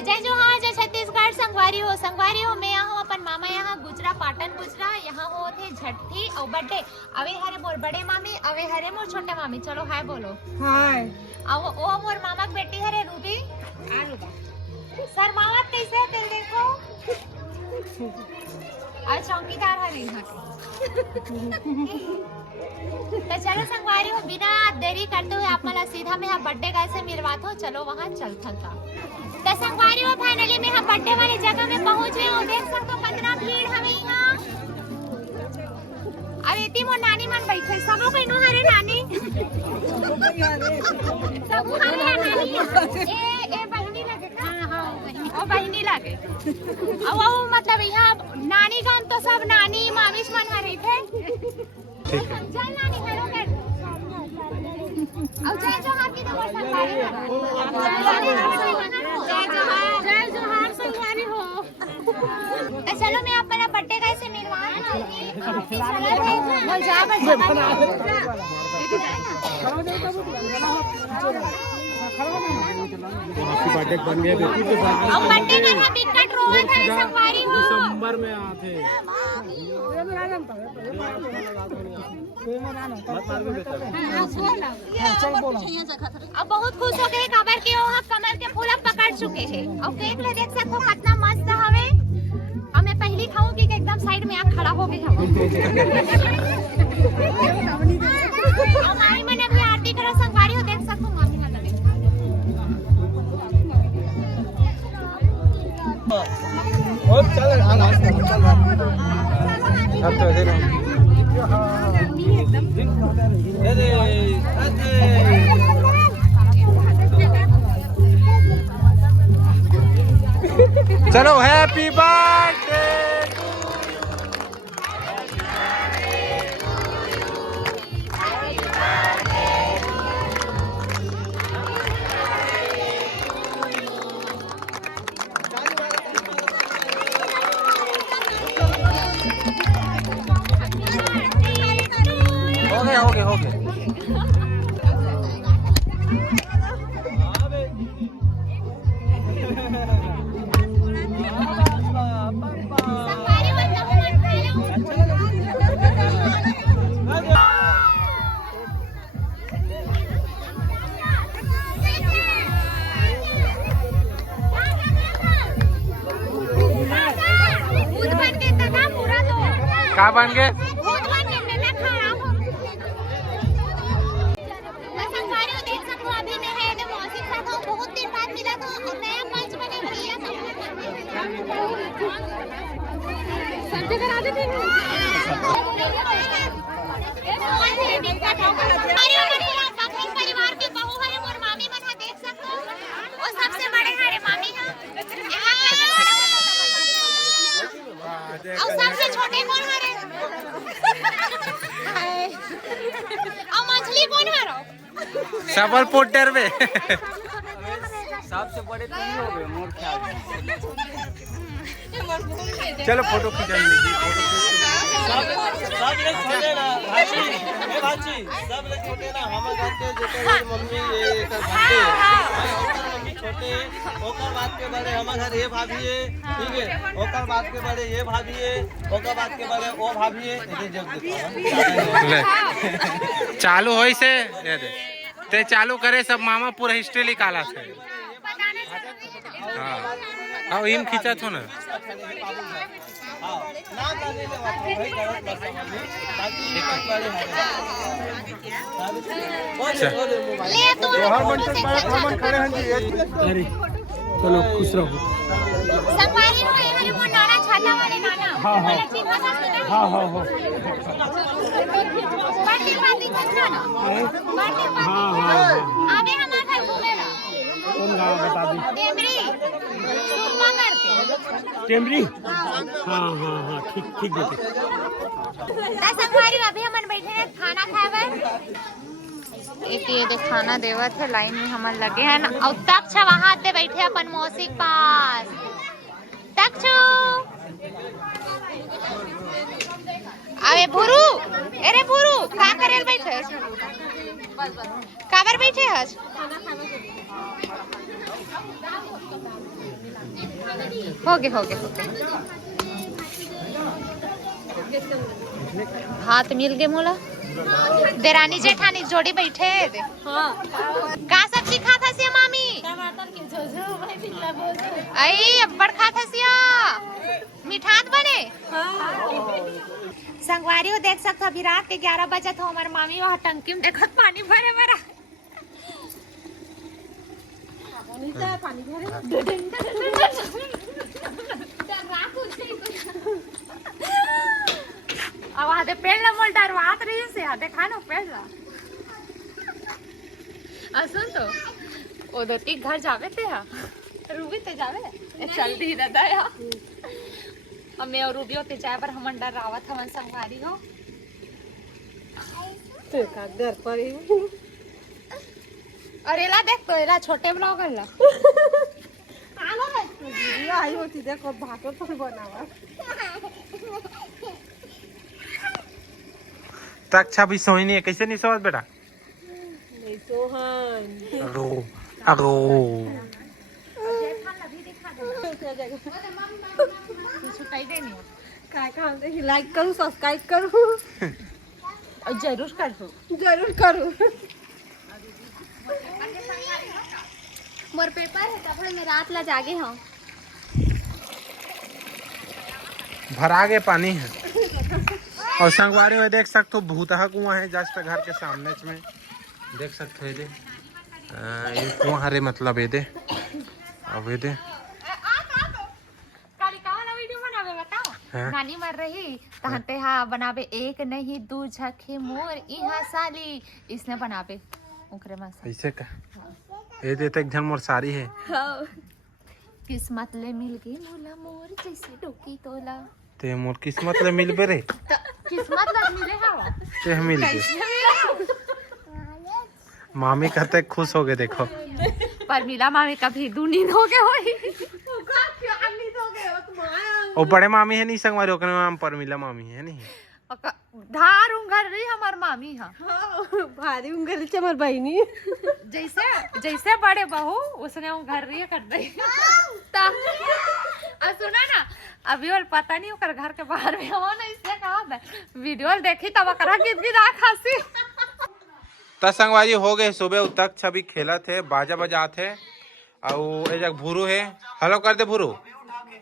जय जोहार जय छत्तीसगढ़ संगवारी हो मैं यहाँ हूँ अपन मामा यहाँ गुजरा पाटन गुजरा यहाँ हो थे झट्ठी और बर्थडे अवे हरे मोर बड़े मामी अवे हरे मोर छोटे मामी चलो हाय बोलो हाय अब ओ मोर मामा की बेटी हरे रूबी सर मामा कैसे है तेल देखो आज चौकीदार है यहाँ तो चलो संगवारी हो बिना देरी करते हुए आप मला सीधा में यहाँ बर्थडे कैसे मिलवाते हो चलो वहाँ चलता था तो संगवारी हो फाइनली मैं यहाँ बर्थडे वाली जगह में पहुँच गए हो देख सकते हो कितना भीड़ हमें यहाँ अब इतनी मोर नानी मन बैठे सब लोग इनो हरे नानी सब हरे नानी ए बहनी लगे हां ओ बहनी लगे अब वो मतलब यहाँ नानी गांव तो सब नानी मामीश मन हरे थे ठीक है चल नानी हेलो कर अब जय जोहार की तो मोर संगवारी जय जोहार संगवारी हो तो चलो मैं अपना बर्थडे कैसे बोल जा बर्थडे बन गया अब बर्थडे का टिकट रोवन है संगवारी हो दिसंबर में आते अब बहुत खुश हो गए खबर के हो कमल के फूल पकड़ चुके हैं और केक ले देख सकते हो कितना मस्त हवे अब मैं पहली खाऊं कि एकदम साइड में आप खड़ा हो गए हमारी मैंने अभी आरती करा संगवारी हो देख सकते हो मामी वाला चलो हैप्पी बर्थडे हो गए कहाँ बन गए परिवार के बहू है मोर मामी मन देख सकते हो और सबसे बड़े हमारे मामी हैं और सबसे छोटे कौन हरे और मछली कौन हरो सबल पोटर में सबसे बड़े तुम ही हो गए मोर ख्याल चलो फोटो खिंचाएंगे सब लोग छोटे ना भाजी ए भाजी सब लोग छोटे ना हम करते जेकर मम्मी ये कर भाते मम्मी छोटे ओकर बात के बड़े हम घर ये भाभी है ठीक है ओकर बात के बड़े ये भाभी है ओकर बात के बड़े ओ भाभी है ये जब चालू होई से दे दे ते चालू करे सब मामा पूरा हिस्ट्री निकाला से हाँ अब इन खींचा थो ना चलो खुश रहो संगवारी हो हमारे वो नाना छाता वाले नाना हाँ हाँ हाँ हाँ हाँ बर्थडे पार्टी करना ना बर्थडे हाँ पार्टी हाँ आवे हमारे घर घूमेला कौन गाँव बता दी टेमरी सुरमा करके टेमरी हाँ हाँ हाँ ठीक ठीक बेटे संगवारी अभी हम बैठे हैं खाना खाए एक ये दे खाना देवा थे लाइन में हम लगे हैं और तक्ष वहां पे बैठे अपन मौसी के पास तक्ष अरे बुरू अरे बुरू का करेल बैठे काबर बैठे हज हो गए हाथ मिल गए मोला। देरानी जेठानी जोड़ी बैठे है। हाँ। का सब्जी खाता सिया मामी? टमाटर के झोझो आई अब्बड़ खाता सिया। मिठात बने। संगवारी हो देख सकते अभी रात के 11 बजे तो हमारे मामी वहाँ टंकी में देखत पानी भरे भरा। पानी भरे अब आधे पेड़ ला मोल डरवात रही से आधे खानो पेड़ ला। सुन तो ओ दोती घर जावे थे हा रूबी ते जावे चल दी दादा या हमें और रूबी होते जाए पर हमन डर रावत हमन संगवारी हो तो का डर पड़ी। अरे ला देख तो एला छोटे ब्लॉगर ला आलो रे वीडियो आई होती देखो भातो तो बनावा। तक छा भी सोई नहीं है, कैसे नहीं सोच बेटा? नहीं सोहन अरो अरो छुटाई देनी काय का देखी लाइक करूं सब्सक्राइब करूं जरूर कर दो जरूर करूं। मोर पेपर है तब मैं रात ला जागे हूं। भरा गए पानी है और संगवारी में देख सकते हो भूतहा कुआं है जस्ट घर के सामने में देख सकते हो। ये ये कुआं हरे मतलब ये दे अब ये दे हाँ? नानी मर रही तहते हाँ बनावे एक नहीं दू झखे मोर इहा साली इसने बनावे उकरे में ऐसे का ये दे तो एक जन मोर सारी है। किस्मत ले मिल गई मोला मोर जैसे डोकी तोला ते मोर किस्मत ले मिल बे रे किस्मत ले मिले हाँ ते मिल गए। मामी कहते खुश हो गए देखो पर मिला मामी कभी दूनी हो गए होई और बड़े मामी है नहीं संगवारी ओकरे नाम पर मिला मामी है नहीं धार उंगर रही हमार मामी हाँ भारी उंगली चमर बहनी जैसे जैसे बड़े बहू उसने उंगर रही कर दी। सुना ना अभी और पता नहीं होकर घर के बाहर में हो ना इससे कहा वीडियो देखी तब करा गिद खांसी त संगवारी हो गए सुबह तक छवि खेला थे बाजा बजा थे और एक भूरू है हेलो कर दे भूरू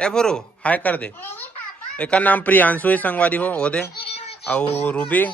ए भूरू हाय कर दे। एक नाम प्रियांशु है संगवारी हो वो दे और रूबी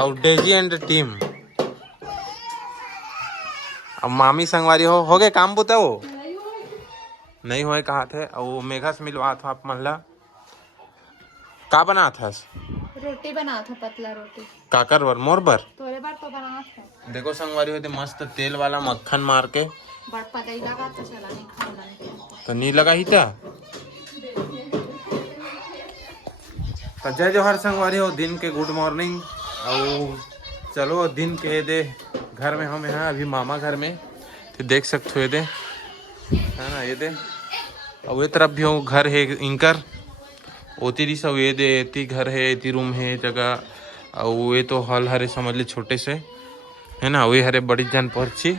और डेजी एंड टीम अब मामी संगवारी हो गए काम बुता वो नहीं होए कहा थे और मेघा से मिलवा था आप मल्ला का बना था रोटी बना था पतला रोटी काकर वर मोर बर तोरे बार तो बना था। देखो संगवारी होते मस्त तेल वाला मक्खन मार के बड़ पता ही लगा तो चला नहीं खाना तो नहीं लगा ही था। तो जय जोहर संगवारी हो दिन के गुड मॉर्निंग और चलो दिन के दे घर में हम यहाँ अभी मामा घर में तो देख सकते हो ये दे है ना ये दे और ये तरफ भी हो घर है इनकर ओती सब ये दे इतनी घर है इतनी रूम है जगह और ये तो हॉल हरे समझ ले छोटे से है ना वही हरे बड़ी जन पहुंची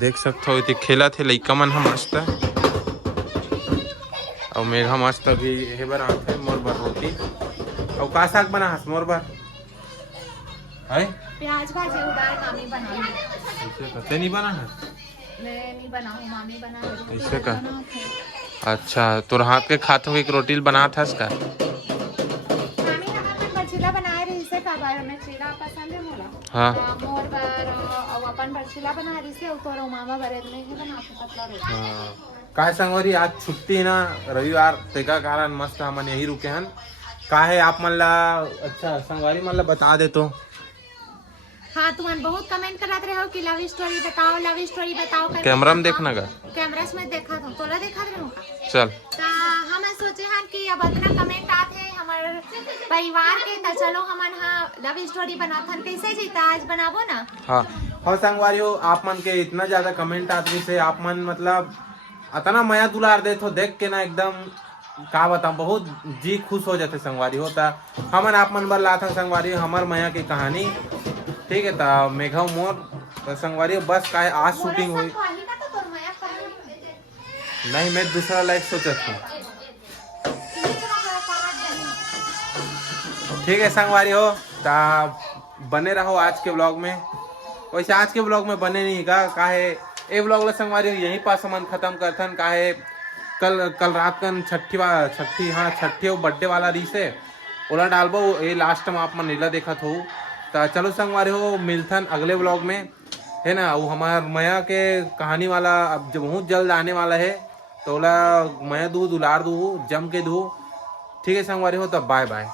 देख सकते हो इतनी खेला थे लइका मन हम मस्त और मेघा मस्त अभी ये बना थे मोर बर रोटी और का साग बना हस मोर बर है प्याज भाजी उदार मामी बना ऐसे कते नहीं बना है मैं नहीं बनाऊं मामी बना ऐसे का अच्छा तोर हाथ के खाते हुए एक रोटी बना था इसका मामी अपन बचीला बनाए रही से का बार में चीला पसंद है मोला हाँ मोर बार और अपन बचीला बना रही से और मामा बरे में ही बना पतला रोटी काय संगवारी आज छुट्टी ना रविवार तेका कारण मस्त हमन यही रुके हन का है आप मन ला अच्छा संगवारी मन ला बता दे तो हाँ तुम बहुत कमेंट करत रहे हो कि लव स्टोरी बताओ कैमरा में देखना का कैमरा में देखा था तोला देखा रहे हो चल ता हम सोचे हैं कि अब इतना कमेंट आते हैं हमारे परिवार के तो चलो हमन हाँ लव स्टोरी बनाथन कैसे जीता आज बनाबो ना हाँ संगवारी हो आप मन के इतना ज्यादा कमेंट आदमी से आप मन मतलब अतना माया दुलार दे तो देख के ना एकदम का बता बहुत जी खुश हो जाते संगवारी होता हमन आप मन बर लाथन संगवारी हमार माया की कहानी ठीक है ता मेघा मोर तो संगवारी बस का आज शूटिंग हुई नहीं मैं दूसरा लाइक सोचा था। ठीक है संगवारी हो ता बने रहो आज के ब्लॉग में। वैसे आज के ब्लॉग में बने नहीं का काहे ए ब्लॉग ला संगवारी हो यहीं पास सामान खत्म करथन काहे कल रात कन छठी और बर्थडे वाला रीस है ओला डालबो ये लास्ट में आप मन नीला देखत हो। तो चलो संगवारी हो मिलथन अगले ब्लॉग में है ना। वो हमार मया के कहानी वाला अब जब बहुत जल्द आने वाला है तो ओला मया दूध उलार दू जम के दू। ठीक है संगवारी हो तब बाय बाय।